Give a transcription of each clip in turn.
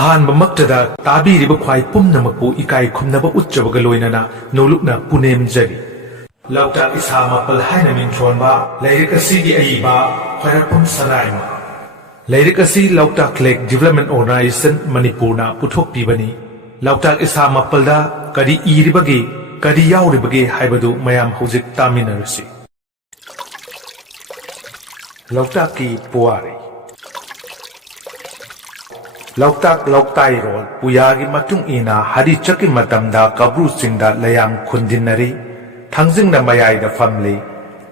ꯑꯍꯥꯟꯕꯃꯛꯇꯗ ꯇꯥꯕꯤꯔꯤꯕ ꯈ꯭ꯋꯥꯏ ꯄꯨꯝꯅꯃꯛꯄꯨ ꯏꯀꯥꯏ ꯈꯨꯝꯅꯕ ꯎꯠꯆꯕꯒ ꯂꯣꯏꯅꯅ ꯅꯣꯂꯨꯛꯅ ꯄꯨꯅꯦꯝꯖꯔꯤ꯫ ꯂꯣꯛꯇꯥꯛ ꯏꯁꯥ ꯃꯥꯄꯜ ꯍꯥꯏꯅ ꯃꯤꯡꯊꯣꯟꯕ ꯂꯥꯏꯔꯤꯛ ꯑꯁꯤꯒꯤ ꯑꯏꯕ ꯈ꯭ꯋꯥꯏꯔꯥꯛꯄꯝ ꯁꯅꯥꯏꯃ꯫ ꯂꯥꯏꯔꯤꯛ ꯑꯁꯤ ꯂꯣꯛꯇꯥꯛ ꯂꯦꯛ ꯗꯤꯚꯦꯂꯞꯃꯦꯟꯠ ꯑꯣꯔꯒꯅꯥꯏꯖꯦꯁꯟ ꯃꯅꯤꯄꯨꯔꯅ ꯄꯨꯊꯣꯛꯄꯤꯕꯅꯤ꯫ ꯂꯣꯛꯇꯥꯛ ꯏꯁꯥ ꯃꯥꯄꯜꯗ ꯀꯔꯤ ꯏꯔꯤꯕꯒꯦ, ꯀꯔꯤ ꯌꯥꯎꯔꯤꯕꯒꯦ ꯍꯥꯏꯕꯗꯨ ꯃꯌꯥꯝ ꯍꯧꯖꯤꯛ ꯇꯥꯃꯤꯟꯅꯔꯁꯤ꯫ ꯂꯣꯛꯇꯥꯛꯀꯤ ꯄꯨꯋꯥꯔꯤ꯫ ꯂꯣꯛꯇꯥꯛ ꯂꯣꯛꯇꯥꯏꯔꯣꯜ ꯄꯨꯌꯥꯒꯤ ꯃꯇꯨꯡ ꯏꯟꯅ ꯍꯔꯤꯆꯛꯀꯤ ꯃꯇꯝꯗ ꯀꯕ꯭ꯔꯨ ꯆꯤꯡꯗ ꯂꯩꯌꯥꯝ ꯈꯨꯟꯗꯤꯟꯅꯔꯤ꯫ ꯊꯥꯡꯖꯤꯡꯅ ꯃꯌꯥꯏꯗ ꯐꯝꯂꯤ꯫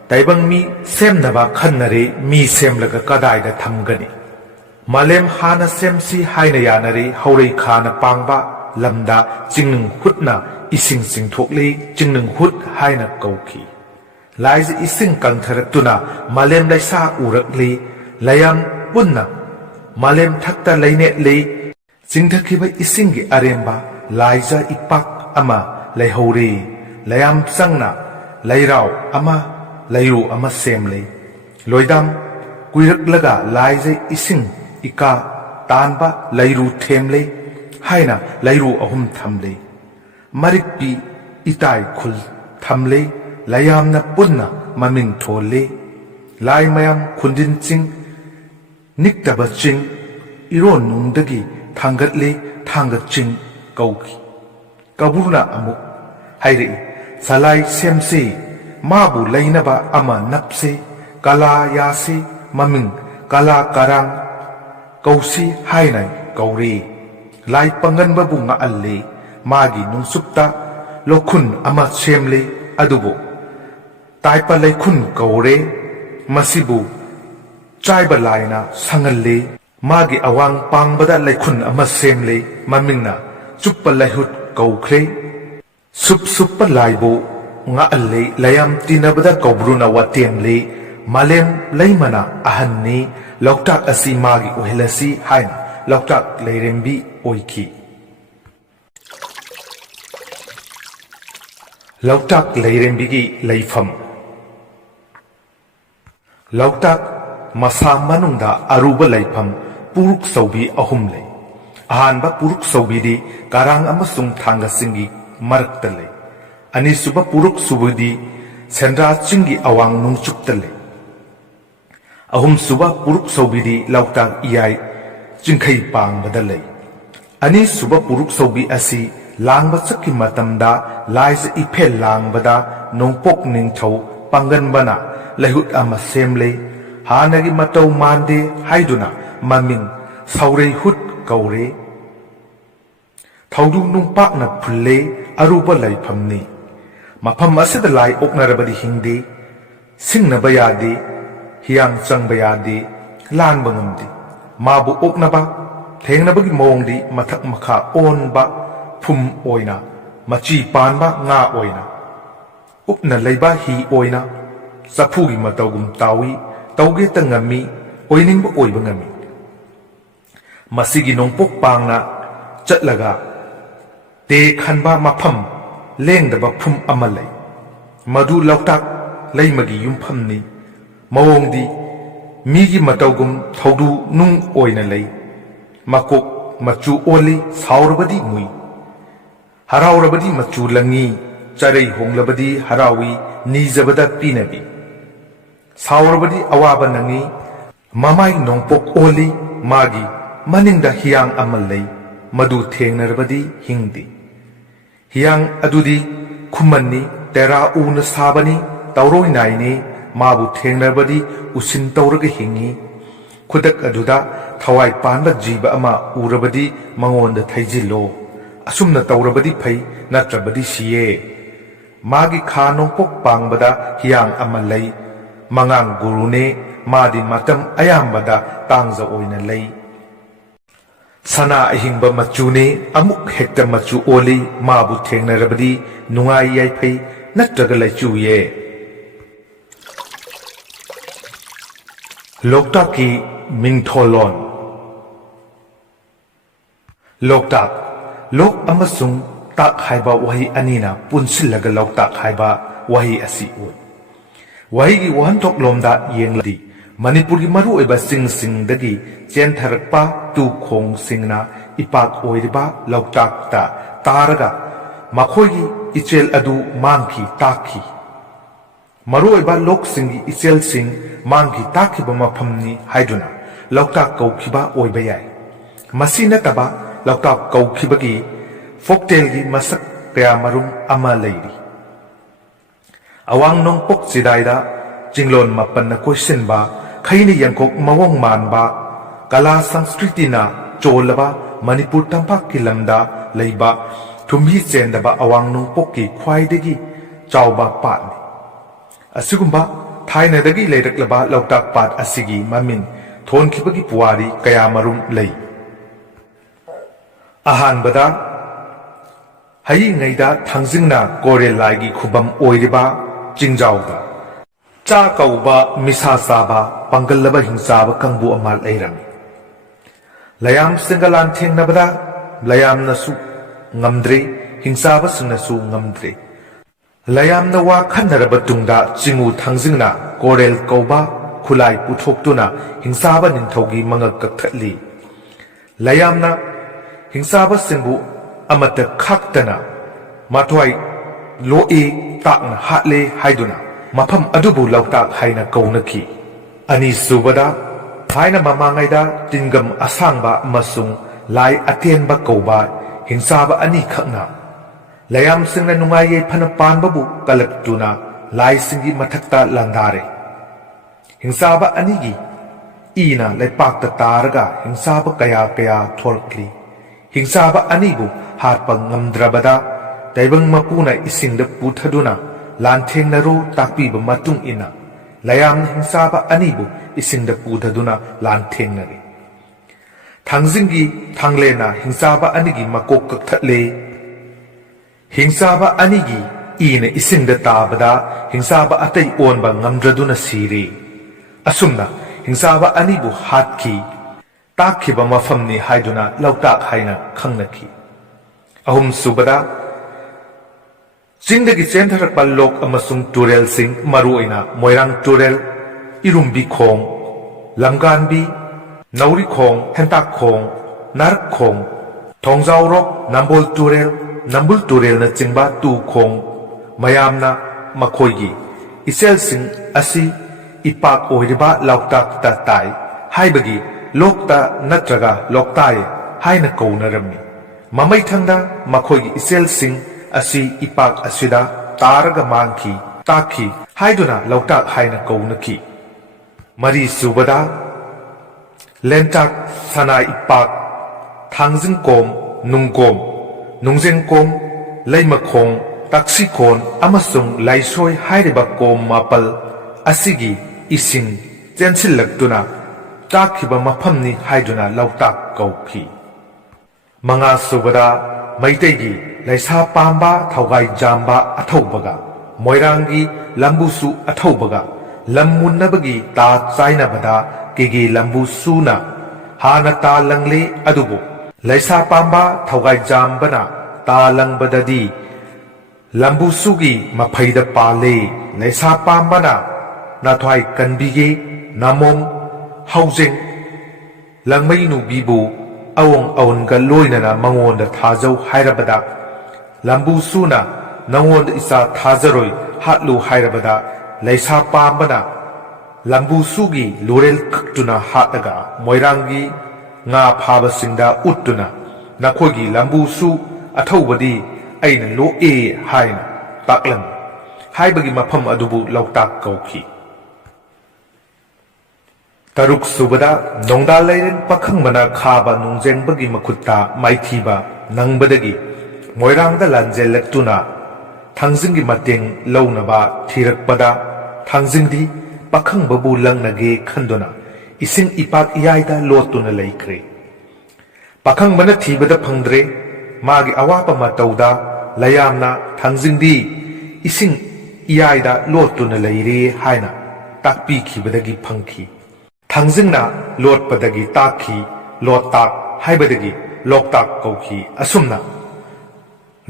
ꯇꯥꯏꯕꯪ ꯃꯤ ꯁꯦꯝꯅꯕ ꯈꯟꯅꯔꯤ, ꯃꯤ ꯁꯦꯝꯂꯒ ꯀꯗꯥꯏꯗ ꯊꯝꯒꯅꯤ? ꯃꯥꯂꯦꯝ ꯍꯥꯟꯅ ꯁꯦꯝꯁꯤ ꯍꯥꯏꯅ ꯌꯥꯅꯔꯤ꯫ ꯍꯧꯔꯩ ꯈꯥꯅ ꯄꯥꯡꯕ ꯂꯝꯗ ꯆꯤꯡꯅꯨꯡ ꯍꯨꯠꯅ ꯏꯁꯤꯡ ꯆꯤꯡꯊꯣꯛꯂꯤ, ꯆꯤꯡꯅꯨꯡ ꯍꯨꯠ ꯍꯥꯏꯅ ꯀꯧꯈꯤ꯫ ꯂꯥꯏꯖ ꯏꯁꯤꯡ ꯀꯪꯊꯔꯛꯇꯨꯅ ꯃꯥꯂꯦꯝ ꯂꯩꯁꯥ ꯎꯔꯛꯂꯤ꯫ ꯂꯩꯌꯥꯝ ꯄꯨꯟꯅ ꯃꯥꯂꯦꯝ ꯊꯛꯇ ꯂꯩꯅꯦꯠꯂꯤ꯫ ꯆꯤꯡꯊꯈꯤꯕ ꯏꯁꯤꯡꯒꯤ ꯑꯔꯦꯝꯕ ꯂꯥꯏꯖ ꯏꯄꯥꯛ ꯑꯃ ꯂꯩꯍꯧꯔꯤ꯫ ꯂꯩꯌꯥꯝ ꯆꯪꯅ ꯂꯩꯔꯥꯎ ꯑꯃ, ꯂꯩꯔꯨ ꯑꯃ ꯁꯦꯝꯂꯤ꯫ ꯂꯣꯏꯗꯥꯝ ꯀꯨꯏꯔꯛꯂꯒ ꯂꯥꯏꯖ ꯏꯁꯤꯡ ꯏꯀꯥ ꯇꯥꯟꯕ ꯂꯩꯔꯨ ꯊꯦꯝꯂꯤ ꯍꯥꯏꯅ ꯂꯩꯔꯨ ꯑꯍꯨꯝ ꯊꯝꯂꯤ꯫ ꯃꯔꯤꯛꯄꯤ ꯏꯇꯥꯏ ꯈꯨꯜ ꯊꯝꯂꯤ꯫ ꯂꯩꯌꯥꯝꯅ ꯄꯨꯟꯅ ꯃꯃꯤꯡ ꯊꯣꯜꯂꯤ꯫ ꯂꯥꯏ ꯃꯌꯥꯝ ꯈꯨꯟꯗꯤꯟ ꯆꯤꯡ, ꯅꯤꯛꯇꯕ ꯆꯤꯡ, ꯏꯔꯣꯟꯅꯨꯡꯗꯒꯤ ꯊꯥꯡꯒꯠꯂꯤ, ꯊꯥꯡꯒꯠ ꯆꯤꯡ ꯀꯧꯈꯤ꯫ ꯀꯕ꯭ꯔꯨꯅ ꯑꯃꯨꯛ ꯍꯥꯏꯔꯛꯏ, ꯁꯂꯥꯏ ꯁꯦꯝꯁꯤ, ꯃꯥꯕꯨ ꯂꯩꯅꯕ ꯑꯃ ꯅꯞꯁꯤ, ꯀꯂꯥ ꯌꯥꯁꯤ, ꯃꯃꯤꯡ ꯀꯂꯥ ꯀꯔꯥꯡ ꯀꯧꯁꯤ ꯍꯥꯏꯅ ꯀꯧꯔꯤ꯫ ꯂꯥꯏ ꯄꯪꯒꯟꯕꯕꯨ ꯉꯛꯍꯜꯂꯤ꯫ ꯃꯥꯒꯤ ꯅꯨꯡꯆꯨꯞꯇ ꯂꯣꯈꯨꯟ ꯑꯃ ꯁꯦꯝꯂꯤ, ꯑꯗꯨꯕꯨ ꯇꯥꯏꯄ ꯂꯩꯈꯨꯟ ꯀꯧꯔꯦ꯫ ꯃꯁꯤꯕꯨ ꯆꯥꯏꯕ ꯂꯥꯏꯅ ꯁꯪꯍꯜꯂꯤ꯫ ꯃꯥꯒꯤ ꯑꯋꯥꯡ ꯄꯥꯡꯕꯗ ꯂꯩꯈꯨꯟ ꯑꯃ ꯁꯦꯝꯂꯤ, ꯃꯃꯤꯡꯅ ꯆꯨꯞꯄ ꯂꯩꯍꯨꯠ ꯀꯧꯈ꯭ꯔꯦ꯫ ꯁꯨꯞ ꯁꯨꯞꯄ ꯂꯥꯏꯕꯨ ꯉꯛꯍꯜꯂꯤ꯫ ꯂꯩꯌꯥꯝ ꯇꯤꯟꯅꯕꯗ ꯀꯧꯕ꯭ꯔꯨꯅ ꯋꯥꯇꯦꯝꯂꯤ꯫ ꯃꯥꯂꯦꯝ ꯂꯩꯃꯅ ꯑꯍꯟꯅꯤ, ꯂꯣꯛꯇꯥꯛ ꯑꯁꯤ ꯃꯥꯒꯤ ꯑꯣꯏꯍꯜꯂꯁꯤ ꯍꯥꯏꯅ ꯂꯣꯛꯇꯥꯛ ꯂꯩꯔꯦꯝꯕꯤ ꯑꯣꯏꯈꯤ꯫ ꯂꯣꯛꯇꯥꯛ ꯂꯩꯔꯦꯝꯕꯤꯒꯤ ꯂꯩꯐꯝ꯫ ꯂꯣꯛꯇꯥꯛ ꯃꯁꯥ ꯃꯅꯨꯡꯗ ꯑꯔꯨꯕ ꯂꯩꯐꯝ ꯄꯨꯔꯨꯛ ꯆꯧꯕꯤ ꯑꯍꯨꯝ ꯂꯩ꯫ ꯑꯍꯥꯟꯕ ꯄꯨꯔꯨꯛ ꯆꯧꯕꯤꯗꯤ ꯀꯔꯥꯡ ꯑꯃꯁꯨꯡ ꯊꯥꯡꯒ ꯆꯤꯡꯒꯤ ꯃꯔꯛꯇ ꯂꯩ꯫ ꯑꯅꯤꯁꯨꯕ ꯄꯨꯔꯨꯛ ꯆꯧꯕꯤꯗꯤ ꯁꯦꯟꯗ꯭ꯔꯥ ꯆꯤꯡꯒꯤ ꯑꯋꯥꯡ ꯅꯣꯡꯆꯨꯞꯇ ꯂꯩ꯫ ꯑꯍꯨꯝꯁꯨꯕ ꯄꯨꯔꯨꯛ ꯆꯧꯕꯤꯗꯤ ꯂꯣꯛꯇꯥꯛ ꯏꯌꯥꯏ ꯆꯤꯡꯈꯩ ꯄꯥꯡꯕꯗ ꯂꯩ꯫ ꯑꯅꯤꯁꯨꯕ ꯄꯨꯔꯨꯛ ꯆꯧꯕꯤ ꯑꯁꯤ ꯂꯥꯡꯕ ꯆꯠꯈꯤ ꯃꯇꯝꯗ ꯂꯥꯏꯖ ꯏꯐꯦꯜ ꯂꯥꯡꯕꯗ ꯅꯣꯡꯄꯣꯛ ꯅꯤꯡꯊꯧ ꯄꯥꯡꯒꯟꯕꯅ ꯂꯩꯍꯨꯠ ꯑꯃ ꯁꯦꯝꯂꯤ꯫ ꯍꯥꯟꯅꯒꯤ ꯃꯇꯧ ꯃꯥꯟꯗꯦ ꯍꯥꯏꯗꯨꯅ ꯃꯃꯤꯡ ꯁꯥꯎꯔꯩ ꯍꯨꯠ ꯀꯧꯔꯦ꯫ ꯊꯧꯗꯨ ꯅꯨꯡꯄꯥꯛꯅ ꯐꯨꯜꯂꯦ, ꯑꯔꯨꯕ ꯂꯩꯐꯝꯅꯤ꯫ ꯃꯐꯝ ꯑꯁꯤꯗ ꯂꯥꯏ ꯑꯣꯛꯅꯔꯕꯗꯤ ꯍꯤꯡꯗꯦ, ꯁꯤꯡꯅꯕ ꯌꯥꯗꯦ, ꯍꯤꯌꯥꯡ ꯆꯪꯕ ꯌꯥꯗꯦ, ꯂꯥꯟꯕ ꯉꯝꯗꯦ꯫ ꯃꯥꯕꯨ ꯑꯣꯛꯅꯕ ꯊꯦꯡꯅꯕꯒꯤ ꯃꯑꯣꯡꯗꯤ ꯃꯊꯛ ꯃꯈꯥ ꯑꯣꯟꯕ ꯐꯨꯝ ꯑꯣꯏꯅ, ꯃꯆꯤ ꯄꯥꯟꯕ ꯉꯥ ꯑꯣꯏꯅ, ꯎꯞꯅ ꯂꯩꯕ ꯍꯤ ꯑꯣꯏꯅ, ꯆꯐꯨꯒꯤ ꯃꯇꯧꯒꯨꯝ ꯇꯥꯎꯏ, ꯇꯧꯒꯦꯇ ꯉꯝꯃꯤ, ꯑꯣꯏꯅꯤꯡꯕ ꯑꯣꯏꯕ ꯉꯝꯃꯤ꯫ ꯃꯁꯤꯒꯤ ꯅꯣꯡꯄꯣꯛ ꯄꯥꯡꯅ ꯆꯠꯂꯒ ꯇꯦ ꯈꯟꯕ ꯃꯐꯝ ꯂꯦꯡꯗꯕ ꯐꯨꯝ ꯑꯃ ꯂꯩ꯫ ꯃꯗꯨ ꯂꯣꯛꯇꯥꯛ ꯂꯩꯃꯒꯤ ꯌꯨꯝꯐꯝꯅꯤ꯫ ꯃꯑꯣꯡꯗꯤ ꯃꯤꯒꯤ ꯃꯇꯧꯒꯨꯝ ꯊꯧꯗꯨ ꯅꯨꯡ ꯑꯣꯏꯅ ꯂꯩ꯫ ꯃꯀꯣꯛ ꯃꯆꯨ ꯑꯣꯜꯂꯤ, ꯁꯥꯎꯔꯕꯗꯤ ꯃꯨꯏ, ꯍꯔꯥꯎꯔꯕꯗꯤ ꯃꯆꯨ ꯂꯪꯉꯤ, ꯆꯔꯩ ꯍꯣꯡꯂꯕꯗꯤ ꯍꯔꯥꯎꯏ, ꯅꯤꯖꯕꯗ ꯄꯤꯅꯕꯤ, ꯁꯥꯎꯔꯕꯗꯤ ꯑꯋꯥꯕ ꯅꯪꯉꯤ꯫ ꯃꯃꯥꯏ ꯅꯣꯡꯄꯣꯛ ꯑꯣꯜꯂꯤ, ꯃꯥꯒꯤ ꯃꯅꯤꯡꯗ ꯍꯤꯌꯥꯡ ꯑꯃ ꯂꯩ, ꯃꯗꯨ ꯊꯦꯡꯅꯔꯕꯗꯤ ꯍꯤꯡꯗꯦ꯫ ꯍꯤꯌꯥꯡ ꯑꯗꯨꯗꯤ ꯈꯨꯃꯟꯅꯤ, ꯇꯦꯔꯥ ꯎꯅ ꯁꯥꯕꯅꯤ, ꯇꯧꯔꯣꯏ ꯅꯥꯏꯅꯤ, ꯃꯥꯕꯨ ꯊꯦꯡꯅꯔꯕꯗꯤ ꯎꯁꯤꯟ ꯇꯧꯔꯒ ꯍꯤꯡꯉꯤ꯫ ꯈꯨꯗꯛ ꯑꯗꯨꯗ ꯊꯋꯥꯏ ꯄꯥꯟꯕ ꯖꯤꯕ ꯑꯃ ꯎꯔꯕꯗꯤ ꯃꯉꯣꯟꯗ ꯊꯩꯖꯤꯜꯂꯣ, ꯑꯁꯨꯝꯅ ꯇꯧꯔꯕꯗꯤ ꯐꯩ, ꯅꯠꯇ꯭ꯔꯕꯗꯤ ꯁꯤꯌꯦ꯫ ꯃꯥꯒꯤ ꯈꯥ ꯅꯣꯡꯄꯣꯛ ꯄꯥꯡꯕꯗ ꯍꯤꯌꯥꯡ ꯑꯃ ꯂꯩ, ꯃꯉꯥꯡ ꯒꯨꯔꯨꯅꯦ, ꯃꯥꯗꯤ ꯃꯇꯝ ꯑꯌꯥꯝꯕꯗ ꯇꯥꯡꯖ ꯑꯣꯏꯅ ꯂꯩ꯫ ꯁꯅꯥ ꯑꯍꯤꯡꯕ ꯃꯆꯨꯅꯦ, ꯑꯃꯨꯛ ꯍꯦꯛꯇ ꯃꯆꯨ ꯑꯣꯜꯂꯤ, ꯃꯥꯕꯨ ꯊꯦꯡꯅꯔꯕꯗꯤ ꯅꯨꯡꯉꯥꯏ ꯌꯥꯏꯐꯩ, ꯅꯠꯇ꯭ꯔꯒ ꯂꯩꯆꯨꯌꯦ꯫ ꯂꯣꯛꯇꯥꯛꯀꯤ ꯃꯤꯡꯊꯣꯜꯂꯣꯟ꯫ ꯂꯣꯛꯇꯥꯛ, ꯂꯣꯛ ꯑꯃꯁꯨꯡ ꯇꯥꯛ ꯍꯥꯏꯕ ꯋꯥꯍꯩ ꯑꯅꯤꯅ ꯄꯨꯟꯁꯤꯜꯂꯒ ꯂꯣꯛꯇꯥꯛ ꯍꯥꯏꯕ ꯋꯥꯍꯩ ꯑꯁꯤ ꯑꯣꯏ꯫ ꯋꯥꯍꯩꯒꯤ ꯋꯥꯍꯟꯊꯣꯛꯂꯣꯝꯗ ꯌꯦꯡꯂꯗꯤ ꯃꯅꯤꯄꯨꯔꯒꯤ ꯃꯔꯨꯑꯣꯏꯕ ꯆꯤꯡꯁꯤꯡꯗꯒꯤ ꯆꯦꯟꯊꯔꯛꯄ ꯇꯨ ꯈꯣꯡꯁꯤꯡꯅ ꯏꯄꯥꯛ ꯑꯣꯏꯔꯤꯕ ꯂꯧꯇꯥꯛꯇ ꯇꯥꯔꯒ ꯃꯈꯣꯏꯒꯤ ꯏꯆꯦꯜ ꯑꯗꯨ ꯃꯥꯡꯈꯤ ꯇꯥꯛꯈꯤ꯫ ꯃꯔꯨꯑꯣꯏꯕ ꯂꯣꯛꯁꯤꯡꯒꯤ ꯏꯆꯦꯜꯁꯤꯡ ꯃꯥꯡꯈꯤ ꯇꯥꯛꯈꯤꯕ ꯃꯐꯝꯅꯤ ꯍꯥꯏꯗꯨꯅ ꯂꯧꯇꯥꯛ ꯀꯧꯈꯤꯕ ꯑꯣꯏꯕ ꯌꯥꯏ꯫ ꯃꯁꯤ ꯅꯠꯇꯕ ꯂꯧꯇꯥꯛ ꯀꯧꯈꯤꯕꯒꯤ ꯐꯣꯛꯇꯦꯜꯒꯤ ꯃꯁꯛ ꯀꯌꯥꯃꯔꯨꯝ ꯑꯃ ꯂꯩꯔꯤ꯫ ꯑꯋꯥꯡ ꯅꯣꯡꯄꯣꯛ ꯆꯤꯗꯥꯏꯗ ꯆꯤꯡꯂꯣꯟ ꯃꯥꯄꯟꯅ ꯀꯣꯏꯁꯤꯟꯕ ꯈꯩꯅꯤ ꯌꯦꯡꯈꯣꯛ ꯃꯑꯣꯡ ꯃꯥꯟꯕ ꯀꯂꯥ ꯁꯪꯁꯀ꯭ꯔꯤꯇꯤꯅ ꯆꯣꯜꯂꯕ ꯃꯅꯤꯄꯨꯔ ꯇꯝꯄꯥꯛꯀꯤ ꯂꯝꯗ ꯂꯩꯕ ꯊꯨꯝꯕꯤ ꯆꯦꯟꯗꯕ ꯑꯋꯥꯡ ꯅꯣꯡꯄꯣꯛꯀꯤ ꯈ꯭ꯋꯥꯏꯗꯒꯤ ꯆꯥꯎꯕ ꯄꯥꯠꯅꯤ꯫ ꯑꯁꯤꯒꯨꯝꯕ ꯊꯥꯏꯅꯗꯒꯤ ꯂꯩꯔꯛꯂꯕ ꯂꯧꯇꯥꯛ ꯄꯥꯠ ꯑꯁꯤꯒꯤ ꯃꯃꯤꯡ ꯊꯣꯟꯈꯤꯕꯒꯤ ꯄꯨꯋꯥꯔꯤ ꯀꯌꯥꯃꯔꯨꯝ ꯂꯩ꯫ ꯑꯍꯥꯟꯕꯗ ꯍꯌꯤꯡꯉꯩꯗ ꯊꯥꯡꯖꯤꯡꯅ ꯀꯣꯔꯦꯜ ꯂꯥꯏꯒꯤ ꯈꯨꯕꯝ ꯑꯣꯏꯔꯤꯕ ꯆꯤꯡꯖꯥꯎꯗ ꯆꯥ ꯀꯧꯕ ꯃꯤꯁꯥ ꯆꯥꯕ ꯄꯥꯡꯒꯜꯂꯕ ꯍꯤꯡꯆꯥꯕ ꯀꯥꯡꯕꯨ ꯑꯃ ꯂꯩꯔꯝꯃꯤ꯫ ꯂꯌꯥꯝꯁꯤꯡꯒ ꯂꯥꯟꯊꯦꯡꯅꯕꯗ ꯂꯌꯥꯝꯅꯁꯨ ꯉꯝꯗ꯭ꯔꯦ, ꯍꯤꯡꯆꯥꯕꯁꯤꯡꯅꯁꯨ ꯉꯝꯗ꯭ꯔꯦ꯫ ꯂꯌꯥꯝꯅ ꯋꯥ ꯈꯟꯅꯔꯕ ꯇꯨꯡꯗ ꯆꯤꯉꯨ ꯊꯥꯡꯖꯤꯡꯅ ꯀꯣꯔꯦꯜ ꯀꯧꯕ ꯈꯨꯠꯂꯥꯏ ꯄꯨꯊꯣꯛꯇꯨꯅ ꯍꯤꯡꯆꯥꯕ ꯅꯤꯡꯊꯧꯒꯤ ꯃꯉꯛ ꯀꯛꯊꯠꯂꯤ꯫ ꯂꯌꯥꯝꯅ ꯍꯤꯡꯆꯥꯕꯁꯤꯡꯕꯨ ꯑꯃꯠꯇ ꯈꯥꯛꯇꯅ ꯃꯊ꯭ꯋꯥꯏ ꯂꯣꯛꯏ ꯇꯥꯛꯅ ꯍꯥꯠꯂꯦ ꯍꯥꯏꯗꯨꯅ ꯃꯐꯝ ꯑꯗꯨꯕꯨ ꯂꯧꯇꯥꯛ ꯍꯥꯏꯅ ꯀꯧꯅꯈꯤ꯫ ꯑꯅꯤꯁꯨꯕꯗ ꯊꯥꯏꯅ ꯃꯃꯥꯡꯉꯩꯗ ꯇꯤꯟꯒꯝ ꯑꯁꯥꯡꯕ ꯑꯃꯁꯨꯡ ꯂꯥꯏ ꯑꯇꯦꯟꯕ ꯀꯧꯕ ꯍꯤꯡꯆꯥꯕ ꯑꯅꯤꯈꯛꯅ ꯂꯌꯥꯝꯁꯤꯡꯅ ꯅꯨꯡꯉꯥꯏ ꯌꯩꯐꯅ ꯄꯥꯟꯕꯕꯨ ꯀꯜꯂꯛꯇꯨꯅ ꯂꯥꯏꯁꯤꯡꯒꯤ ꯃꯊꯛꯇ ꯂꯥꯟꯗꯥꯔꯦ꯫ ꯍꯤꯡꯆꯥꯕ ꯑꯅꯤꯒꯤ ꯏꯅ ꯂꯩꯄꯥꯛꯇ ꯇꯥꯔꯒ ꯍꯤꯡꯆꯥꯕ ꯀꯌꯥ ꯀꯌా ꯊꯣꯛꯂꯛꯂꯤ꯫ ꯍꯤꯡꯆꯥꯕ ꯑꯅꯤꯕꯨ ꯍꯥꯠꯄ ꯉꯝꯗ꯭ꯔꯕꯗ ꯇꯥꯏꯕꯪ ꯃꯄꯨꯅ ꯏꯁꯤꯡꯗ ꯄꯨꯊꯗꯨꯅ ꯂꯥꯟꯊꯦꯡꯅꯔꯣ ꯇꯥꯛꯄꯤꯕ ꯃꯇꯨꯡ ꯏꯟꯅ ꯂꯌꯥꯝꯅ ꯍꯤꯡꯆꯥꯕ ꯑꯅꯤꯕꯨ ꯏꯁꯤꯡꯗ ꯄꯨꯊꯗꯨꯅ ꯂꯥꯟꯊꯦꯡꯅꯔꯦ꯫ ꯊꯥꯡꯖꯤꯡꯒꯤ ꯊꯥꯡꯂꯦꯟꯅ ꯍꯤꯡꯆꯥꯕ ꯑꯅꯤꯒꯤ ꯃꯀꯣꯛ ꯀꯛꯊꯠꯂꯦ꯫ ꯍꯤꯡꯆꯥꯕ ꯑꯅꯤꯒꯤ ꯏꯅ ꯏꯁꯤꯡꯗ ꯇꯥꯕꯗ ꯍꯤꯡꯆꯥꯕ ꯑꯇꯩ ꯑꯣꯟꯕ ꯉꯝꯗ꯭ꯔꯗꯨꯅ ꯁꯤꯔꯦ꯫ ꯑꯁꯨꯝꯅ ꯍꯤꯡꯆꯥꯕ ꯑꯅꯤꯕꯨ ꯍꯥꯠꯈꯤ ꯇꯥꯛꯈꯤꯕ ꯃꯐꯝꯅꯤ ꯍꯥꯏꯗꯨꯅ ꯂꯧꯇꯥꯛ ꯍꯥꯏꯅ ꯈꯪꯅꯈꯤ꯫ ꯑꯍꯨꯝꯁꯨꯕꯗ ꯆꯤꯡꯗꯒꯤ ꯆꯦꯟꯊꯔꯛꯄ ꯂꯣꯛ ꯑꯃꯁꯨꯡ ꯇꯨꯔꯦꯜꯁꯤꯡ ꯃꯔꯨꯑꯣꯏꯅ ꯃꯣꯏꯔꯥꯡ ꯇꯨꯔꯦꯜ, ꯏꯔꯨꯝꯕꯤꯈꯣꯡ, ꯂꯝꯒꯥꯟꯕꯤ, ꯅꯧꯔꯤꯈꯣꯡ, ꯍꯦꯟꯇꯥꯛꯈꯣꯡ, ꯅꯥꯔꯛꯈꯣꯡ, ꯊꯣꯡꯖꯥꯎꯔꯣꯛ, ꯅꯝꯕꯣꯜ ꯇꯨꯔꯦꯜ, ꯅꯝꯕꯨꯜ ꯇꯨꯔꯦꯜꯅꯆꯤꯡꯕ ꯇꯨꯈꯣꯡ ꯃꯌꯥꯝꯅ ꯃꯈꯣꯏꯒꯤ ꯏꯆꯦꯜꯁꯤꯡ ꯑꯁꯤ ꯏꯄꯥꯛ ꯑꯣꯏꯔꯤꯕ ꯂꯧꯇꯥꯛꯇ ꯇꯥꯏ ꯍꯥꯏꯕꯒꯤ ꯂꯣꯛꯇ ꯅꯠꯇ꯭ꯔꯒ ꯂꯣꯛꯇꯥꯏ ꯍꯥꯏꯅ ꯀꯧꯅꯔꯝꯃꯤ꯫ ꯃꯃꯩꯊꯪꯗ ꯃꯈꯣꯏꯒꯤ ꯏꯆꯦꯜꯁꯤꯡ ꯑꯁꯤ ꯏꯄꯥꯛ ꯑꯁꯤꯗ ꯇꯥꯔꯒ ꯃꯥꯡꯈꯤ ꯇꯥꯛꯈꯤ ꯍꯥꯏꯗꯨꯅ ꯂꯧꯇꯥꯛ ꯍꯥꯏꯅ ꯀꯧꯅꯈꯤ꯫ ꯃꯔꯤꯁꯨꯕꯗ ꯂꯦꯟꯇꯥꯛ, ꯁꯅꯥ ꯏꯄꯥꯛ, ꯊꯥꯡꯖꯤꯡꯀꯣꯝ, ꯅꯨꯡꯀꯣꯝ, ꯅꯨꯡꯖꯦꯡꯀꯣꯝ, ꯂꯩꯃꯈꯣꯡ, ꯇꯥꯛꯁꯤꯈꯣꯟ ꯑꯃꯁꯨꯡ ꯂꯥꯏꯁꯣꯏ ꯍꯥꯏꯔꯤꯕ ꯀꯣꯝ ꯃꯥꯄꯜ ꯑꯁꯤꯒꯤ ꯏꯁꯤꯡ ꯆꯦꯟꯁꯤꯜꯂꯛꯇꯨꯅ ꯇꯥꯛꯈꯤꯕ ꯃꯐꯝꯅꯤ ꯍꯥꯏꯗꯨꯅ ꯂꯧꯇꯥꯛ ꯀꯧꯈꯤ꯫ ꯃꯉꯥꯁꯨꯕꯗ ꯃꯩꯇꯩꯒꯤ ꯂꯩꯁꯥꯄꯥꯝꯕ ꯊꯧꯒꯥꯏꯖꯥꯝꯕ ꯑꯊꯧꯕꯒ ꯃꯣꯏꯔꯥꯡꯒꯤ ꯂꯝꯕꯨꯁꯨ ꯑꯊꯧꯕꯒ ꯂꯝ ꯃꯨꯟꯅꯕꯒꯤ ꯇꯥ ꯆꯥꯏꯅꯕꯗ ꯀꯦꯒꯦ ꯂꯝꯕꯨꯁꯨꯅ ꯍꯥꯟꯅ ꯇꯥ ꯂꯪꯂꯦ, ꯑꯗꯨꯕꯨ ꯂꯩꯁꯥꯄꯥꯝꯕ ꯊꯧꯒꯥꯏꯖꯥꯝꯕꯅ ꯇꯥ ꯂꯪꯕꯗꯗꯤ ꯂꯝꯕꯨꯁꯨꯒꯤ ꯃꯐꯩꯗ ꯄꯥꯜꯂꯦ꯫ ꯂꯩꯁꯥꯄꯥꯝꯕꯅ ꯅꯥꯊ꯭ꯋꯥꯏ ꯀꯟꯕꯤꯒꯦ, ꯅꯥꯃꯣꯝ ꯍꯧꯖꯦꯡ ꯂꯪꯃꯩꯅꯨꯕꯤꯕꯨ ꯑꯋꯣꯡ ꯑꯋꯟꯒ ꯂꯣꯏꯅꯅ ꯃꯉꯣꯟꯗ ꯊꯥꯖꯧ ꯍꯥꯏꯔꯕꯗ ꯂꯝꯕꯨꯁꯨꯅ ꯅꯉꯣꯟꯗ ꯏꯆꯥ ꯊꯥꯖꯔꯣꯏ ꯍꯥꯠꯂꯨ ꯍꯥꯏꯔꯕꯗ ꯂꯩꯁꯥꯄꯥꯝꯕꯅ ꯂꯝꯕꯨꯁꯨꯒꯤ ꯂꯨꯔꯦꯜ ꯀꯛꯇꯨꯅ ꯍꯥꯠꯂꯒ ꯃꯣꯏꯔꯥꯡꯒꯤ ꯉꯥ ꯐꯥꯕꯁꯤꯡꯗ ꯎꯠꯇꯨꯅ ꯅꯈꯣꯏꯒꯤ ꯂꯝꯕꯨꯁꯨ ꯑꯊꯧꯕꯗꯤ ꯑꯩꯅ ꯂꯣꯛꯑꯦ ꯍꯥꯏꯅ ꯇꯥꯛꯂꯝꯃꯤ ꯍꯥꯏꯕꯒꯤ ꯃꯐꯝ ꯑꯗꯨꯕꯨ ꯂꯧꯇꯥꯛ ꯀꯧꯈꯤ꯫ ꯇꯔꯨꯛꯁꯨꯕꯗ ꯅꯣꯡꯗꯥ ꯂꯩꯔꯦꯟ ꯄꯥꯈꯪꯕꯅ ꯈꯥꯕ ꯅꯨꯡꯖꯦꯡꯕꯒꯤ ꯃꯈꯨꯠꯇ ꯃꯥꯏꯊꯤꯕ ꯅꯪꯕꯗꯒꯤ ꯃꯣꯏꯔꯥꯡꯗ ꯂꯥꯟꯖꯦꯜꯂꯛꯇꯨꯅ ꯊꯥꯡꯖꯤꯡꯒꯤ ꯃꯇꯦꯡ ꯂꯧꯅꯕ ꯊꯤꯔꯛꯄꯗ ꯊꯥꯡꯖꯤꯡꯗꯤ ꯄꯥꯈꯪꯕꯕꯨ ꯂꯪꯅꯒꯦ ꯈꯟꯗꯨꯅ ꯏꯁꯤꯡ ꯏꯄꯥꯛ ꯏꯌꯥꯏꯗ ꯂꯣꯠꯇꯨꯅ ꯂꯩꯈ꯭ꯔꯦ꯫ ꯄꯥꯈꯪꯕꯅ ꯊꯤꯕꯗ ꯐꯪꯗ꯭ꯔꯦ꯫ ꯃꯥꯒꯤ ꯑꯋꯥꯕ ꯃꯇꯧꯗ ꯂꯌꯥꯝꯅ ꯊꯥꯡꯖꯤꯡꯗꯤ ꯏꯁꯤꯡ ꯏꯌꯥꯏꯗ ꯂꯣꯠꯇꯨꯅ ꯂꯩꯔꯦ ꯍꯥꯏꯅ ꯇꯥꯛꯄꯤꯈꯤꯕꯗꯒꯤ ꯐꯪꯈꯤ꯫ ꯊꯥꯡꯖꯤꯡꯅ ꯂꯣꯠꯄꯗꯒꯤ ꯇꯥꯛꯈꯤ, ꯂꯣꯠꯇꯥꯛ ꯍꯥꯏꯕꯗꯒꯤ ꯂꯣꯛꯇꯥꯛ ꯀꯧꯈꯤ꯫ ꯑꯁꯨꯝꯅ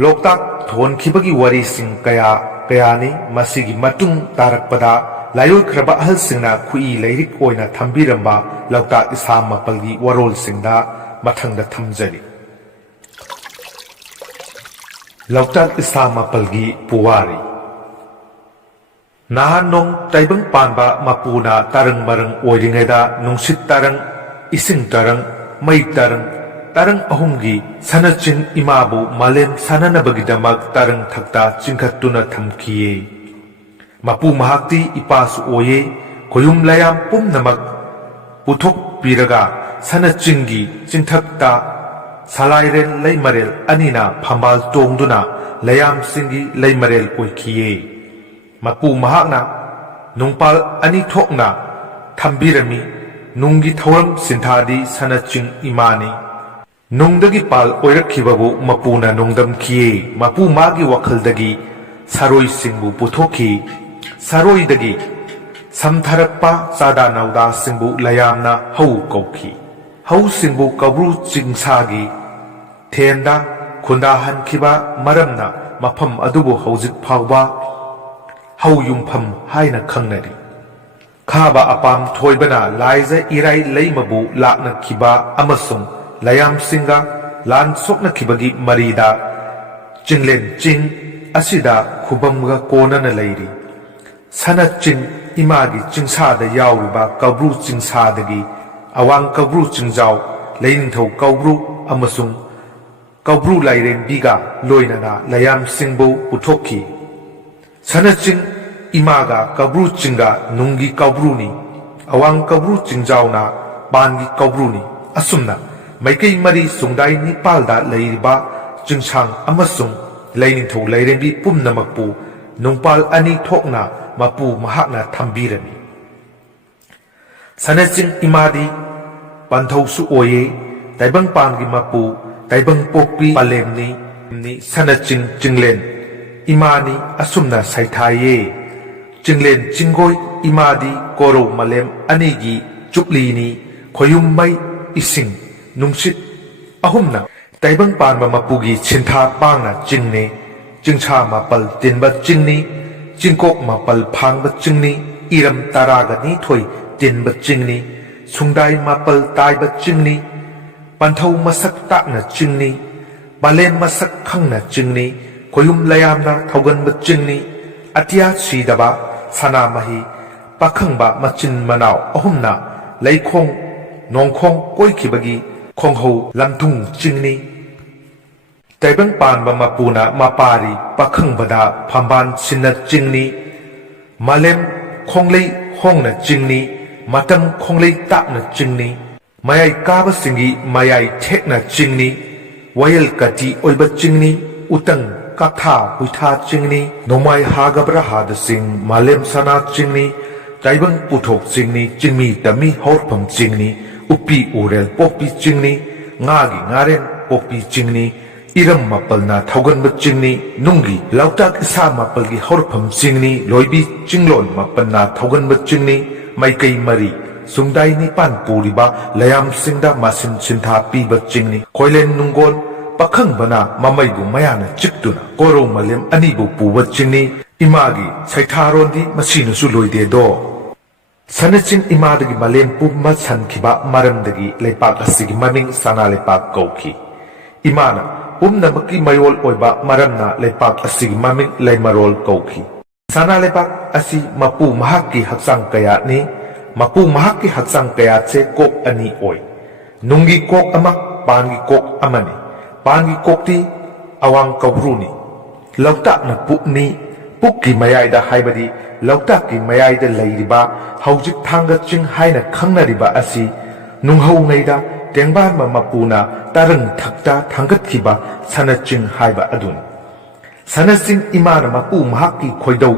ꯂꯣꯛꯇꯥꯛ ꯊꯣꯟꯈꯤꯕꯒꯤ ꯋꯥꯔꯤꯁꯤꯡ ꯀꯌꯥ ꯀꯌꯥꯅꯤ꯫ ꯃꯁꯤꯒꯤ ꯃꯇꯨꯡ ꯇꯥꯔꯛꯄꯗ ꯂꯥꯏꯑꯣꯏꯈ꯭ꯔꯕ ꯑꯍꯜꯁꯤꯡꯅ ꯈꯨꯏ ꯂꯩꯔꯤꯛ ꯑꯣꯏꯅ ꯊꯝꯕꯤꯔꯝꯕ ꯂꯧꯇꯥꯛ ꯏꯁꯥ ꯃꯥꯄꯜꯒꯤ ꯋꯥꯔꯣꯜꯁꯤꯡꯗ ꯃꯊꯪꯗ ꯊꯝꯖꯔꯤ꯫ ꯂꯧꯇꯥꯛ ꯏꯁꯥ ꯃꯥꯄꯜꯒꯤ ꯄꯨꯋꯥꯔꯤ ꯅꯍꯥꯟꯅꯣꯡ ꯇꯥꯏꯕꯪ ꯄꯥꯟꯕ ꯃꯄꯨꯅ ꯇꯔꯪ ꯃꯔꯪ ꯑꯣꯏꯔꯤꯉꯩꯗ ꯅꯨꯡꯁꯤꯠ ꯇꯔꯪ, ꯏꯁꯤꯡ ꯇꯔꯪ, ꯃꯩ ꯇꯔꯪ, ꯇꯔꯪ ꯑꯍꯨꯝꯒꯤ ꯁꯅꯆꯤꯡ ꯏꯃꯥꯕꯨ ꯃꯥꯂꯦꯝ ꯁꯥꯅꯅꯕꯒꯤꯗꯃꯛ ꯇꯔꯪ ꯊꯛꯇ ꯆꯤꯡꯈꯠꯇꯨꯅ ꯊꯝꯈꯤꯌꯦ꯫ ꯃꯄꯨ ꯃꯍꯥꯛꯇꯤ ꯏꯄꯥꯁꯨ ꯑꯣꯏꯌꯦ, ꯈꯣꯌꯨꯝ ꯂꯥꯌꯥꯝ ꯄꯨꯝꯅꯃꯛ ꯄꯨꯊꯣꯛꯄꯤꯔꯒ ꯁꯅꯆꯤꯡꯒꯤ ꯆꯤꯡꯊꯛꯇ ꯁꯂꯥꯏꯔꯦꯜ ꯂꯩꯃꯔꯦꯜ ꯑꯅꯤꯅ ꯐꯝꯕꯥꯜ ꯇꯣꯡꯗꯨꯅ ꯂꯥꯌꯥꯝꯁꯤꯡꯒꯤ ꯂꯩꯃꯔꯦꯜ ꯑꯣꯏꯈꯤꯌꯦ꯫ ꯃꯄꯨ ꯃꯍꯥꯛꯅ ꯅꯨꯡꯄꯥꯜ ꯑꯅꯤ ꯊꯣꯛꯅ ꯊꯝꯕꯤꯔꯝꯃꯤ꯫ ꯅꯨꯡꯒꯤ ꯊꯧꯔꯝ ꯁꯤꯟꯊꯥꯗꯤ ꯁꯅꯆꯤꯡ ꯏꯃꯥꯅꯤ꯫ ꯅꯨꯡꯗꯒꯤ ꯄꯥꯜ ꯑꯣꯏꯔꯛꯈꯤꯕꯕꯨ ꯃꯄꯨꯅ ꯅꯣꯡꯗꯝꯈꯤꯌꯦ꯫ ꯃꯄꯨ ꯃꯥꯒꯤ ꯋꯥꯈꯜꯗꯒꯤ ꯁꯥꯔꯣꯏꯁꯤꯡꯕꯨ ꯄꯨꯊꯣꯛꯈꯤ꯫ ꯁꯥꯔꯣꯏꯗꯒꯤ ꯁꯝꯊꯔꯛꯄ ꯆꯥꯗꯥ ꯅꯥꯎꯗꯥꯁꯤꯡꯕꯨ ꯂꯥꯌꯥꯝꯅ ꯍꯧ ꯀꯧꯈꯤ꯫ ꯍꯧꯁꯤꯡꯕꯨ ꯀꯧꯕ꯭ꯔꯨ ꯆꯤꯡꯁꯥꯒꯤ ꯊꯦꯟꯗ ꯈꯨꯟꯗꯥꯍꯟꯈꯤꯕ ꯃꯔꯝꯅ ꯃꯐꯝ ꯑꯗꯨꯕꯨ ꯍꯧꯖꯤꯛ ꯐꯥꯎꯕ ꯍꯧ ꯌꯨꯝꯐꯝ ꯍꯥꯏꯅ ꯈꯪꯅꯔꯤ꯫ ꯈꯥꯕ ꯑꯄꯥꯝ ꯊꯣꯏꯕꯅ ꯂꯥꯏꯖ ꯏꯔꯥꯏ ꯂꯩꯃꯕꯨ ꯂꯥꯛꯅꯈꯤꯕ ꯑꯃꯁꯨꯡ ꯂꯥꯌꯥꯝꯁꯤꯡꯒ ꯂꯥꯟ ꯁꯣꯛꯅꯈꯤꯕꯒꯤ ꯃꯔꯤꯗ ꯆꯤꯡꯂꯦꯟ ꯆꯤꯡ ꯑꯁꯤꯗ ꯈꯨꯕꯝꯒ ꯀꯣꯟꯅꯅ ꯂꯩꯔꯤ꯫ ꯁꯅꯆꯤꯡ ꯏꯃꯥꯒꯤ ꯆꯤꯡꯁꯥꯗ ꯌꯥꯎꯔꯤꯕ ꯀꯧꯕ꯭ꯔꯨ ꯆꯤꯡꯁꯥꯗꯒꯤ ꯑꯋꯥꯡ ꯀꯧꯕ꯭ꯔꯨ ꯆꯤꯡꯖꯥꯎ, ꯂꯩꯅꯤꯡꯊꯧ ꯀꯧꯕ꯭ꯔꯨ ꯑꯃꯁꯨꯡ ꯀꯧꯕ꯭ꯔꯨ ꯂꯥꯏꯔꯦꯝꯕꯤꯒ ꯂꯣꯏꯅꯅ ꯂꯥꯌꯥꯝꯁꯤꯡꯕꯨ ꯄꯨꯊꯣꯛꯈꯤ꯫ ꯁꯅꯆꯤꯡ ꯏꯃꯥꯒ ꯀꯧꯕ꯭ꯔꯨ ꯆꯤꯡꯒ ꯅꯨꯡꯒꯤ ꯀꯧꯕ꯭ꯔꯨꯅꯤ, ꯑꯋꯥꯡ ꯀꯧꯕ꯭ꯔꯨ ꯆꯤꯡꯖꯥꯎꯅ ꯄꯥꯟꯒꯤ ꯀꯧꯕ꯭ꯔꯨꯅꯤ꯫ ꯑꯁꯨꯝꯅ ꯃꯥꯏꯀꯩ ꯃꯔꯤ ꯁꯨꯡꯗꯥꯏ ꯅꯤꯄꯥꯜꯗ ꯂꯩꯔꯤꯕ ꯆꯤꯡꯁꯥꯡ ꯑꯃꯁꯨꯡ ꯂꯩꯅꯤꯡꯊꯧ ꯂꯥꯏꯔꯦꯝꯕꯤ ꯄꯨꯝꯅꯃꯛꯄꯨ ꯅꯨꯡꯄꯥꯜ ꯑꯅꯤ ꯊꯣꯛꯅ ꯃꯄꯨ ꯃꯍꯥꯛꯅ ꯊꯝꯕꯤꯔꯝꯃꯤ꯫ ꯁꯅꯆꯤꯡ ꯏꯃꯥꯗꯤ ꯄꯟꯊꯧꯁꯨ ꯑꯣꯏꯌꯦ, ꯇꯥꯏꯕꯪꯄꯥꯟꯒꯤ ꯃꯄꯨ ꯇꯥꯏꯕꯪ ꯄꯣꯛꯄꯤ ꯄꯂꯦꯝꯅꯤ꯫ ꯁꯅꯆꯤꯡ ꯆꯤꯡꯂꯦꯟ ꯏꯃꯥꯅꯤ ꯑꯁꯨꯝꯅ ꯁꯩꯊꯥꯏꯌꯦ꯫ ꯆꯤꯡꯂꯦꯟ ꯆꯤꯡꯒꯣꯏ ꯏꯃꯥꯗꯤ ꯀꯣꯔꯧ ꯃꯥꯂꯦꯝ ꯑꯅꯤꯒꯤ ꯆꯨꯞꯂꯤꯅꯤ꯫ ꯈꯣꯌꯨꯝ ꯃꯩ, ꯏꯁꯤꯡ, ꯅꯨꯡꯁꯤꯠ ꯑꯍꯨꯝꯅ ꯇꯥꯏꯕꯪ ꯄꯥꯟꯕ ꯃꯄꯨꯒꯤ ꯁꯤꯟꯊꯥ ꯄꯥꯡꯅ ꯆꯤꯡꯅꯤ꯫ ꯆꯤꯡꯁꯥ ꯃꯥꯄꯜ ꯇꯤꯟꯕ ꯆꯤꯡꯅꯤ, ꯆꯤꯡꯀꯣꯛ ꯃꯥꯄꯜ ꯐꯥꯡꯕ ꯆꯤꯡꯅꯤ, ꯏꯔꯝ 12 ꯇꯤꯟꯕ ꯆꯤꯡꯅꯤ, ꯁꯨꯡꯗꯥꯏ ꯃꯥꯄꯜ ꯇꯥꯏꯕ ꯆꯤꯡꯅꯤ, ꯄꯟꯊꯧ ꯃꯁꯛ ꯇꯥꯛꯅ ꯆꯤꯡꯅꯤ, ꯄꯂꯦꯝ ꯃꯁꯛ ꯈꯪꯅ ꯆꯤꯡꯅꯤ, ꯈꯣꯌꯨꯝ ꯂꯥꯌꯥꯝꯅ ꯊꯧꯒꯟꯕ ꯆꯤꯡꯅꯤ, ꯑꯇꯤꯌꯥ ꯁꯤꯗꯕ ꯁꯅꯥꯃꯍꯤ ꯄꯥꯈꯪꯕ ꯃꯆꯤꯟ ꯃꯅꯥꯎ ꯑꯍꯨꯝꯅ ꯂꯩꯈꯣꯡ ꯅꯣꯡꯈꯣꯡ ꯀꯣꯏꯈꯤꯕꯒꯤ ꯈꯣꯡꯍꯧ ꯂꯝꯊꯨꯡ ꯆꯤꯡꯅꯤ꯫ ꯇꯥꯏꯕꯪ ꯄꯥꯟꯕ ꯃꯄꯨꯅ ꯃꯄꯥꯔꯤ ꯄꯥꯈꯪꯕꯗ ꯐꯝꯕꯥꯜ ꯁꯤꯟꯅ ꯆꯤꯡꯅꯤ, ꯃꯥꯂꯦꯝ ꯈꯣꯡꯂꯩ ꯍꯣꯡꯅ ꯆꯤꯡꯅꯤ, ꯃꯇꯝ ꯈꯣꯡꯂꯩ ꯇꯥꯛꯅ ꯆꯤꯡꯅꯤ, ꯃꯌꯥꯏ ꯀꯥꯕꯁꯤꯡꯒꯤ ꯃꯌꯥꯏ ꯊꯦꯛꯅ ꯆꯤꯡꯅꯤ, ꯋꯥꯌꯦꯜ ꯀꯥꯇꯤ ꯑꯣꯏꯕ ꯆꯤꯡꯅꯤ, ꯎꯇꯪ ꯀꯥꯛꯊꯥ ꯍꯨꯏꯊꯥ ꯆꯤꯡꯅꯤ, ꯅꯣꯡꯃꯥꯏ ꯍꯥꯒꯕ꯭ꯔꯥ ꯍꯥꯗ ꯆꯤꯡ, ꯃꯥꯂꯦꯝ ꯁꯅꯥ ꯆꯤꯡꯅꯤ, ꯇꯥꯏꯕꯪ ꯄꯨꯊꯣꯛ ꯆꯤꯡꯅꯤ, ꯆꯤꯡꯃꯤ ꯇꯝꯃꯤ ꯍꯧꯔꯛꯐꯝ ꯆꯤꯡꯅꯤ, ꯎꯞꯄꯤ ꯎꯔꯦꯜ ꯄꯣꯛꯄꯤ ꯆꯤꯡꯅꯤ, ꯉꯥꯒꯤ ꯉꯥꯔꯦꯟ ꯄꯣꯛꯄꯤ ꯆꯤꯡꯅꯤ, ꯏꯔꯝ ꯃꯥꯄꯜꯅ ꯊꯧꯒꯟꯕ ꯆꯤꯡꯅꯤ, ꯅꯨꯡꯒꯤ ꯂꯧꯇꯥꯛ ꯏꯁꯥ ꯃꯥꯄꯜꯒꯤ ꯍꯧꯔꯛꯐꯝ ꯆꯤꯡꯅꯤ, ꯂꯣꯏꯕꯤ ꯆꯤꯡꯂꯣꯟ ꯃꯥꯄꯜꯅ ꯊꯧꯒꯟꯕ ꯆꯤꯡꯅꯤ, ꯃꯥꯏꯀꯩ ꯃꯔꯤ ꯁꯨꯡꯗꯥꯏ ꯅꯤꯄꯥꯟ ꯄꯨꯔꯤꯕ ꯂꯥꯌꯥꯝꯁꯤꯡꯗ ꯃꯥꯁꯤꯟ ꯁꯤꯟꯊꯥ ꯄꯤꯕ ꯆꯤꯡꯅꯤ, ꯈꯣꯏꯂꯦꯟ ꯅꯨꯡꯒꯣꯜ ꯄꯥꯈꯪꯕꯅ ꯃꯃꯩꯕꯨ ꯃꯌꯥꯅ ꯆꯤꯛꯇꯨꯅ ꯀꯣꯔꯧ ꯃꯥꯂꯦꯝ ꯑꯅꯤꯕꯨ ꯄꯨꯕ ꯆꯤꯡꯅꯤ꯫ ꯏꯃꯥꯒꯤ ꯁꯩꯊꯥꯔꯣꯟꯗꯤ ꯃꯁꯤꯅꯁꯨ ꯂꯣꯏꯗꯦꯗꯣ꯫ ꯁꯅꯆꯤꯡ ꯏꯃꯥꯗꯒꯤ ꯃꯥꯂꯦꯝ ꯄꯨꯝꯕ ꯁꯟꯈꯤꯕ ꯃꯔꯝꯗꯒꯤ ꯂꯩꯄꯥꯛ ꯑꯁꯤꯒꯤ ꯃꯃꯤꯡ ꯁꯅꯥ ꯂꯩꯄꯥꯛ ꯀꯧꯈꯤ꯫ ꯏꯃꯥꯅ ꯄꯨꯝꯅꯃꯛꯀꯤ ꯃꯌꯣꯜ ꯑꯣꯏꯕ ꯃꯔꯝꯅ ꯂꯩꯄꯥꯛ ꯑꯁꯤꯒꯤ ꯃꯃꯤꯡ ꯂꯩꯃꯔꯣꯜ ꯀꯧꯈꯤ꯫ ꯁꯅꯥ ꯂꯩꯄꯥꯛ ꯑꯁꯤ ꯃꯄꯨ ꯃꯍꯥꯛꯀꯤ ꯍꯛꯆꯥꯡ ꯀꯌꯥꯠꯅꯤ꯫ ꯃꯄꯨ ꯃꯍꯥꯛꯀꯤ ꯍꯛꯆꯥꯡ ꯀꯌꯥꯠꯁꯦ ꯀꯣꯛ ꯑꯅꯤ ꯑꯣꯏ꯫ ꯅꯨꯡꯒꯤ ꯀꯣꯛ ꯑꯃ, ꯄꯥꯟꯒꯤ ꯀꯣꯛ ꯑꯃꯅꯤ꯫ ꯄꯥꯟꯒꯤ ꯀꯣꯛꯇꯤ ꯑꯋꯥꯡ ꯀꯧꯕ꯭ꯔꯨꯅꯤ꯫ ꯂꯧꯇꯥꯛꯅ ꯄꯨꯛꯅꯤ꯫ ꯄꯨꯛꯀꯤ ꯃꯌꯥꯏꯗ ꯍꯥꯏꯕꯗꯤ ꯂꯧꯇꯥꯛꯀꯤ ꯃꯌꯥꯏꯗ ꯂꯩꯔꯤꯕ ꯍꯧꯖꯤꯛ ꯊꯥꯡꯒ ꯆꯤꯡ ꯍꯥꯏꯅ ꯈꯪꯅꯔꯤꯕ ꯑꯁꯤ ꯅꯨꯡꯍꯧꯉꯩꯗ ꯇꯦꯡꯕꯥꯟꯕ ꯃꯄꯨꯅ ꯇꯔꯪ ꯊꯛꯇ ꯊꯥꯡꯒꯠꯈꯤꯕ ꯁꯅꯆꯤꯡ ꯍꯥꯏꯕ ꯑꯗꯨꯅꯤ꯫ ꯁꯅꯆꯤꯡ ꯏꯃꯥꯅ ꯃꯄꯨ ꯃꯍꯥꯛꯀꯤ ꯈꯣꯏꯗꯧ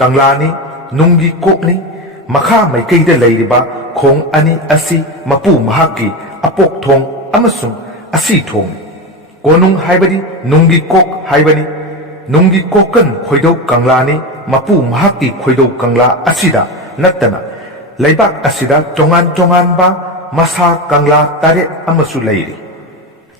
ꯀꯪꯂꯥꯅꯤ, ꯅꯨꯡꯒꯤ ꯀꯣꯛꯅꯤ꯫ ꯃꯈꯥ ꯃꯥꯏꯀꯩꯗ ꯂꯩꯔꯤꯕ ꯈꯣꯡ ꯑꯅꯤ ꯑꯁꯤ ꯃꯄꯨ ꯃꯍꯥꯛꯀꯤ ꯑꯄꯣꯛ ꯊꯣꯡ ꯑꯃꯁꯨꯡ ꯑꯁꯤ ꯊꯣꯡꯅꯤ꯫ ꯀꯣꯅꯨꯡ ꯍꯥꯏꯕꯗꯤ ꯅꯨꯡꯒꯤ ꯀꯣꯛ ꯍꯥꯏꯕꯅꯤ꯫ ꯅꯨꯡꯒꯤ ꯀꯣꯛꯀꯟ ꯈꯣꯏꯗꯧ ꯀꯪꯂꯥꯅꯤ꯫ ꯃꯄꯨ ꯃꯍꯥꯛꯀꯤ ꯈꯣꯏꯗꯧ ꯀꯪꯂꯥ ꯑꯁꯤꯗ ꯅꯠꯇꯅ ꯂꯩꯕꯥꯛ ꯑꯁꯤꯗ ꯇꯣꯉꯥꯟ ꯇꯣꯉꯥꯟꯕ ꯃꯁꯥ ꯀꯪꯂꯥ 8 ꯑꯃꯁꯨ ꯂꯩꯔꯤ꯫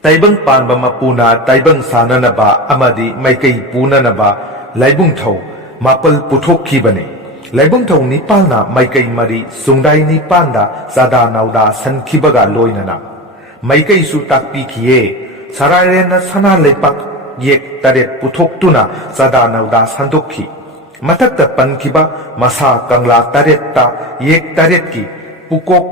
ꯇꯥꯏꯕꯪ ꯄꯥꯟꯕ ꯃꯄꯨꯅ ꯇꯥꯏꯕꯪ ꯁꯥꯅꯅꯕ ꯑꯃꯗꯤ ꯃꯥꯏꯀꯩ ꯄꯨꯅꯅꯕ ꯂꯥꯏꯕꯨꯡꯊꯧ 9 ꯄꯨꯊꯣꯛꯈꯤꯕꯅꯤ꯫ laibung thong nipalna maikai mari sungdai nipanda sada nauda sankibaga loinana maikai su takpi kiye sararena sana lepak yek taret puthok-tuna sada nauda sandokhi mathakta pankiba masa kangla taretta yek taret ki pukok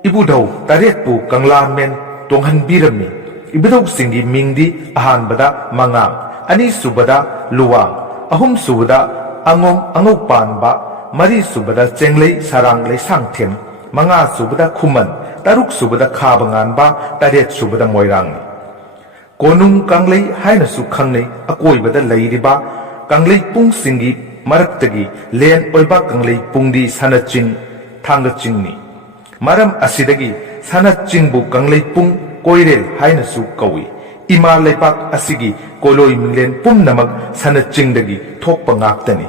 ibudau taret pu kangla men tonghanbirami ibudau singi mingdi ahanbada mangam ani subada luwang ahum subada angom angok panba mari subada cenglei sarang lei sangthen manga subada khuman taruk subada khabanganba taret subada moirang konung kanglei haina su khangnei akoibada leiriba kanglei pung singi maraktagi len oiba kanglei pungdi sanaching thanga chingni maram asidagi sanachingbu kanglei pung koirel haina su kawi ima leipak asigi koloi minglen pumnamak sanachingdagi thokpa ngaktani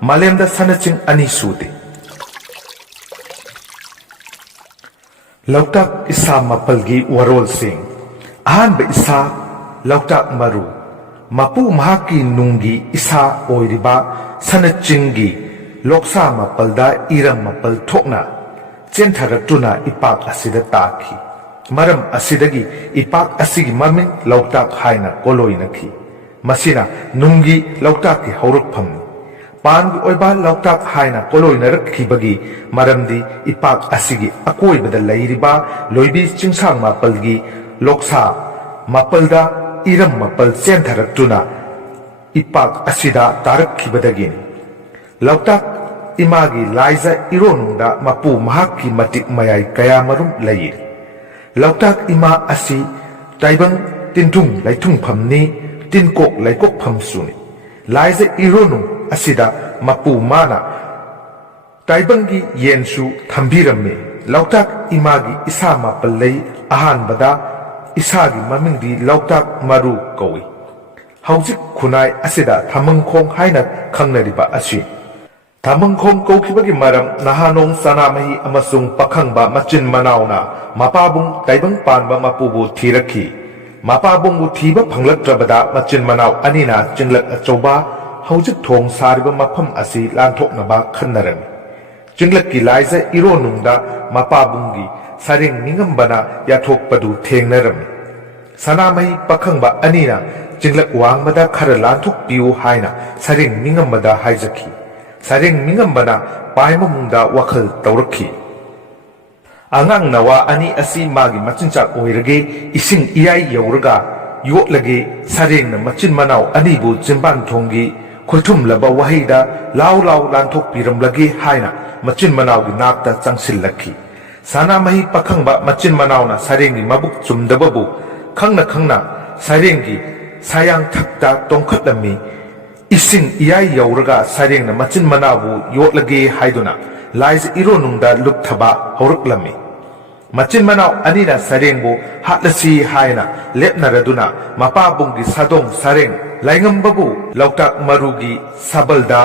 malemda sanaching ani sude Lautak isa mapalgi warol sing ahanba isa lautak maru mapu mahaki nungi isa oiriba sanachingi loksa mapalda iram mapal thokna chentharatuna ipak asida taki maram asidagi ipak asigi mamin lautak haina koloinakhi masina nungi lautak ki haurakpham pangi oiba lautak haina koloinarakkhibagi maramdi ipak asigi akoibada leiriba loibi chingsang mapalgi loksa mapalda iram mapal chentharatuna ipak asida tarakhibadagini lautak imagi laiza ironungda mapu mahakki matik mayai kaya marum layir lautak ima asi taibang tintung laitung phamni tinkok laikok phamsuni laiza ironung asida mapu mana taibangi yensu thambiramme lautak imagi isa mapallai ahanbada isagi mamingdi lautak maru kawi haujik khunai asida thamangkhong haina khangnariba asi thamangkhong kaukibagi maram nahanong sanamahi amasung pakhangba machin manauna mapabung taibang panba mapubu thirakhi mapabungbu thiba phanglatrabada machin manau anina chinglak achauba haujik thong sariba mafam asi lanthoknaba khannaram chinglak ki laiza ironungda mapabungi sareng ningambana yathokpadu thengnaram sanamahi pakhangba anina chinglak wangbada khara lanthok piu haina sareng ningambada haijaki sareng ningambana paimamungda wakhal taurakhi angang nawa ani asi magi machinchak oirage ising iyai yauraga yotlage sarengna machin manau anibu chimban thonggi khulthum laba wahida law law lanthok piramlage haina machin manau gi nakta changsil-lakhi sanamahi pakhangba machin manauna sarengi mabuk chumdababu khangna sarengi sayang thakta tongkhatlami ising iyai yauraga sarengna machin manabu yotlage haiduna laiz ironungda lukthaba hauruklami machin manau anina sarengbu hatlasi haina lepnaraduna mapabunggi sadong sareng laingambabu lautak marugi sabalda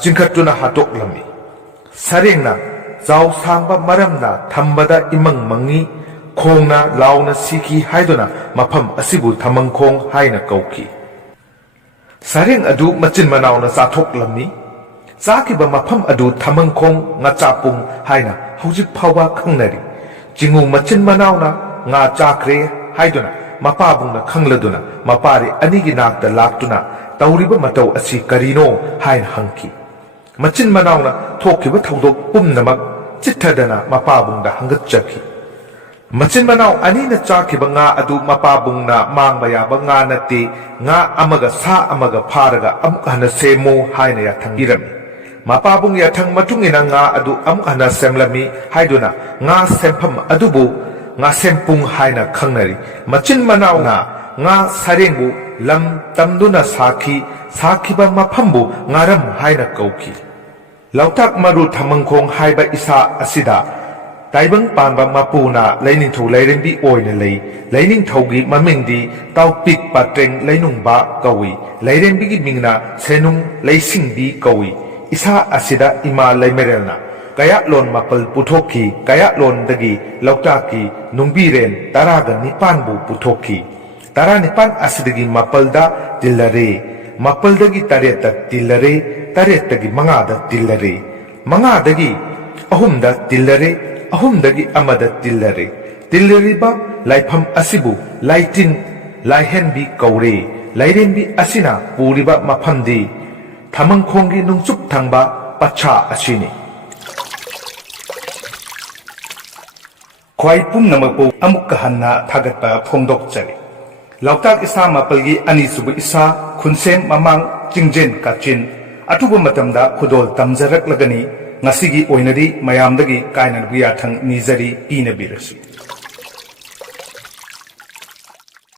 jingkhatuna hatoklami sarengna zaw sangba maramna thambada imang mangi khongna launa siki haiduna mafam asibu thamangkhong haina kauki sareng adu machin manauna chathoklamni chakiba mafam adu thamangkhong ngachapung haina hojik phawa khangnari jingu machin manauna nga chakre haiduna mapabungna khangladuna mapari anigi nakta laktuna tauriba matau asi karino hain hangki machin manauna thokiba thodok pumnamak chithadana mapabungda hangatchaki machin manau anina chakiba nga adu mapabungna mangba yaba nga nati nga amaga sa amaga pharaga amukana semo haina ya thangirami mapabung ya thang matungina nga adu amukana semlami haiduna nga sempham adubu nga sempung haina khangnari machin manau nga sarengbu lam tamduna sakhiba maphambu ngaram haina kauki lautak maru thamangkhong haiba isa asida taibang panba mapuna lainingtho lairembi oina lainingthogi mamingdi taupik patreng lainungba kawi lairembigi mingna senung laisingbi kawi isa asida ima laimerelna kaya lon mapal puthokhi kaya lon dagi lautaki nungbiren taraga nipanbu puthokhi tara nipan asidagi mapalda tillare mapaldagi tareta tillare taretagi mangada tillare ꯃꯉꯥꯗꯒꯤ ꯑꯍꯨꯝꯗ ꯇꯤꯜꯂꯔꯦ ꯑꯍꯨꯝꯗꯒꯤ ꯑꯃꯗ ꯇꯤꯜꯂꯔꯦ ꯇꯤꯜꯂꯤꯕ ꯂꯥꯏꯐꯝ ꯑꯁꯤꯕꯨ ꯂꯥꯏꯇꯤꯟ ꯂꯥꯏꯍꯦꯟꯕꯤ ꯀꯧꯔꯦ ꯂꯥꯏꯔꯦꯟꯕꯤ ꯑꯁꯤꯅ ꯄꯨꯔꯤꯕ ꯃꯐꯝꯗꯤ ꯊꯃꯪꯈꯣꯡꯒꯤ ꯅꯣꯡꯆꯨꯞ ꯊꯪꯕ ꯄꯠꯁꯥ ꯑꯁꯤꯅꯤ ꯈ꯭ꯋꯥꯏ ꯄꯨꯝꯅꯃꯛꯄꯨ ꯑꯃꯨꯛꯀ ꯍꯟꯅ ꯊꯥꯒꯠꯄ ꯐꯣꯡꯗꯣꯛꯆꯔꯤ ꯂꯣꯛꯇꯥꯛ ꯏꯁꯥ ꯃꯥꯄꯜꯒꯤ ꯑꯅꯤꯁꯨꯕ ꯏꯁꯥ ꯈꯨꯟꯁꯦꯝ ꯃꯃꯥꯡ ꯆꯤꯡꯖꯦꯟ ꯀꯥꯆꯤꯟ ꯑꯊꯨꯕ ꯃꯇꯝꯗ ꯈꯨꯗꯣꯜ ꯇꯝꯖꯔꯛꯂꯒꯅꯤ ꯉꯁꯤꯒꯤ ꯑꯣꯏꯅꯗꯤ ꯃꯌꯥꯝꯗꯒꯤ ꯀꯥꯏꯅꯕ ꯌꯥꯊꯪ ꯅꯤꯖꯔꯤ ꯄꯤꯅꯕꯤꯔꯁꯤ